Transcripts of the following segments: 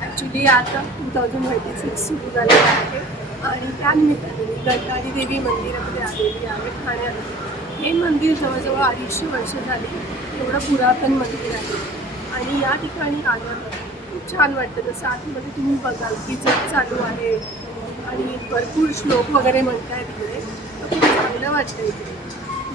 Actually आता 2026 सुरू झालेलं आहे आणि त्यानिमित्ताने मी गंगारी देवी मंदिरामध्ये आलेली आहे ठाण्यात. हे मंदिर जवळजवळ 250 वर्ष झाली एवढं पुरातन मंदिर आहे आणि या ठिकाणी आल्यावर खूप छान वाटतं. जसं आतमध्ये तुम्ही बघाल की जग चालू आहे आणि भरपूर श्लोक वगैरे म्हणताय तिकडे, तर खूप चांगलं वाटतं इथे.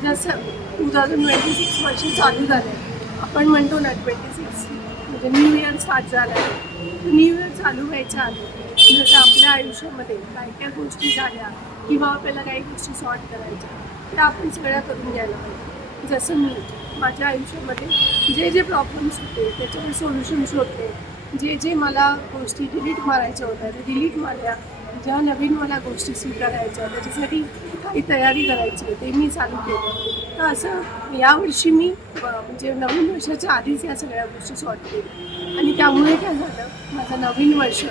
जसं 2026 वर्ष चालू झालं आहे, आपण म्हणतो ना 26 म्हणजे न्यू इयर स्टार्ट झाला आहे. न्यू इयर चालू व्हायच्या आधी जसं आपल्या आयुष्यामध्ये काय काय गोष्टी झाल्या किंवा आपल्याला काही गोष्टी सॉर्ट करायच्या त्या आपण सगळ्या करून घ्यायला पाहिजे. जसं मी माझ्या आयुष्यामध्ये जे जे प्रॉब्लेम्स होते त्याच्यावर सोल्युशन शोधले, जे जे मला गोष्टी डिलीट मारायच्या होत्या त्या डिलीट मारल्या, ज्या नवीन मला गोष्टी स्वीकारायच्या त्याच्यासाठी काही तयारी करायची ते मी चालू केलं. तर असं यावर्षी मी म्हणजे नवीन वर्षाच्या आधीच या सगळ्या गोष्टी सॉर्ट केल्या आणि त्यामुळे काय झालं, माझं नवीन वर्ष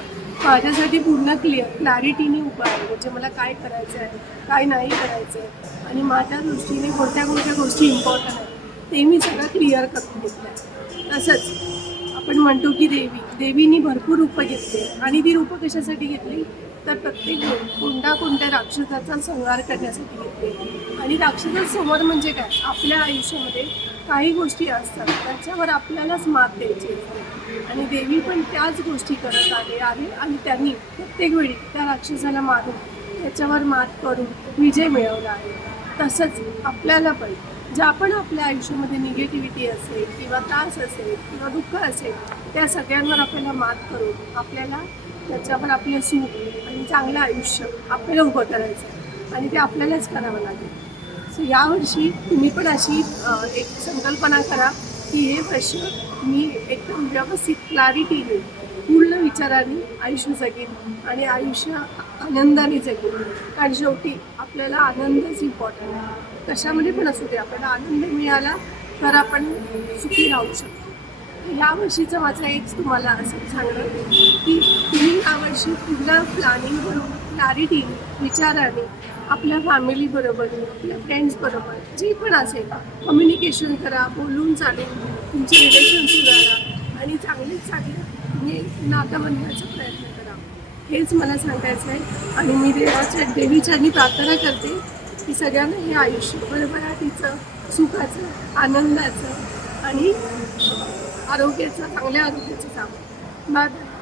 माझ्यासाठी पूर्ण क्लॅरिटीने उभं आहे. म्हणजे मला काय करायचं आहे, काय नाही करायचं आहे आणि माझ्या दृष्टीने कोणत्या कोणत्या गोष्टी इम्पॉर्टंट आहेत ते मी सगळं क्लिअर करून घेतलं आहे. तसंच आपण म्हणतो की देवीनी भरपूर रूपं घेतली आणि ती रूपं कशासाठी घेतली तर प्रत्येक कोणत्या राक्षसाचा संहार करण्यासाठी घेतले. आणि राक्षसासमोर म्हणजे काय, आपल्या आयुष्यामध्ये काही गोष्टी असतात त्याच्यावर आपल्यालाच मात द्यायची असते आणि देवी पण त्याच गोष्टी करत आहे आणि त्यांनी प्रत्येक वेळी त्या राक्षसाला मारून त्याच्यावर मात करून विजय मिळवला आहे. तसंच आपल्याला पण ज्या पण आपल्या आयुष्यामध्ये निगेटिव्हिटी असेल किंवा त्रास असेल किंवा दुःख असेल त्या सगळ्यांवर आपल्याला मात करून आपल्याला त्याच्यावर आपलं सुख आणि चांगलं आयुष्य आपल्याला उभं करायचं आणि ते आपल्यालाच करावं लागेल. सो यावर्षी तुम्ही पण अशी एक संकल्पना करा की हे वर्ष मी एकदम व्यवस्थित क्लॅरिटीने पूर्ण विचाराने आयुष्य जगेन आणि आयुष्य आनंदाने जगेन. कारण शेवटी आपल्याला आनंदच इम्पॉर्टंट आहे. कशामध्ये पण असू दे, आपल्याला आनंद मिळाला तर आपण सुखी राहू शकतो. यावर्षीचं माझं एक तुम्हाला असं सांगणं की तुम्ही यावर्षी पूर्ण प्लॅनिंग करून क्लॅरिटीने विचाराने आपल्या फॅमिलीबरोबर आपल्या फ्रेंड्सबरोबर जे पण असेल कम्युनिकेशन करा, बोलून चालून तुमचे रिलेशन सुधारा आणि चांगलेच तुम्ही नातं बनवण्याचा प्रयत्न करा. हेच मला सांगायचं आहे आणि मी देवीच्यांनी प्रार्थना करते की सगळ्यांना हे आयुष्य भरभराटीचं, सुखाचं, आनंदाचं आणि आरोग्याचं, चांगल्या आरोग्याचं जावं. Bye bye.